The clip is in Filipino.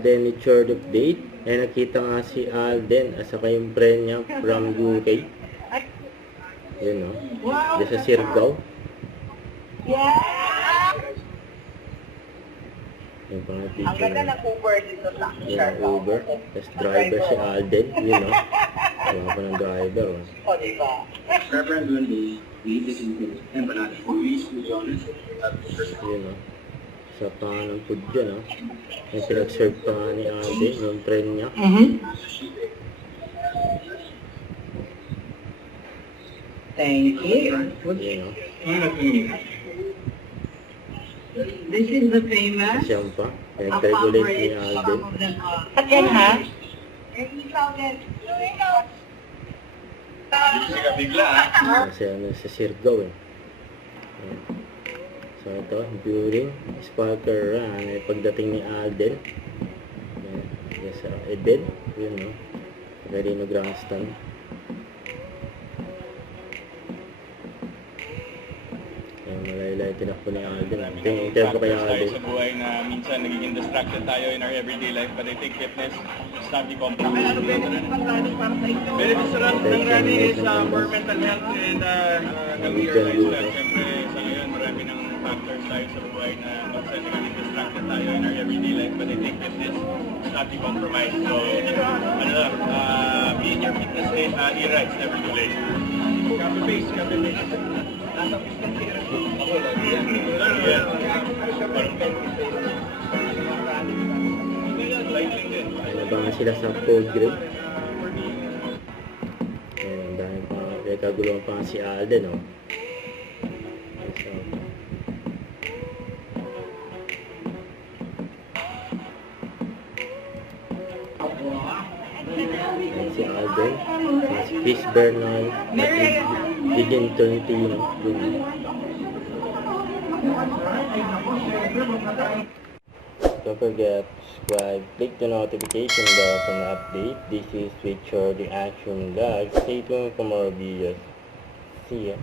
Alden ni Chord update. Eh, nakita nga si Alden at saka yung friend niya from UK. Yun, no? Diyan sa Siargao. Yung pang Ang picture ganda na. ng Uber dito sa Yung Uber. Tapos driver si Alden. Yun, no? Wala pa ng driver. Oh. O, diba? Yun, no? Sa panang food dyan, no? Yung pinag-serve pa nga ni Alden, yung friend niya. Thank you. Yun, no? This is the famous Siya pa. Pinag-regulate ni Alden. At yan, ha? Kasi ano, sa Siargao, eh. Ayan. So ito, during Sparker Run, eh, pagdating ni Alden, yes, Eden, yun, no? Merino Grandstand. Ayan, malaylay tinakbo ni Alden. Tingin ko kay Alden. Sa buhay na minsan nagiging distracted tayo in our everyday life, but I think fitness is not the compromise. Benefits ng running is for mental health and healthier lifestyle. Siyempre sa ngayon marami ng factors tayo sa buhay na minsan nagiging distracted tayo in our everyday life, but I think fitness is not the compromise. So, ano lang, be in your fitness era, it's never too late. Copy paste. Nabangan sila sa cold grade. Ayan, ang dami pa. Kaya kagulong pa si Alden, no? So, ayan si Alden. Si Chris Bernal. At Eden Tolentino. Don't forget to subscribe, click the notification bell for an update. This is Richard the Action Vlog. Stay tuned for more videos. See ya.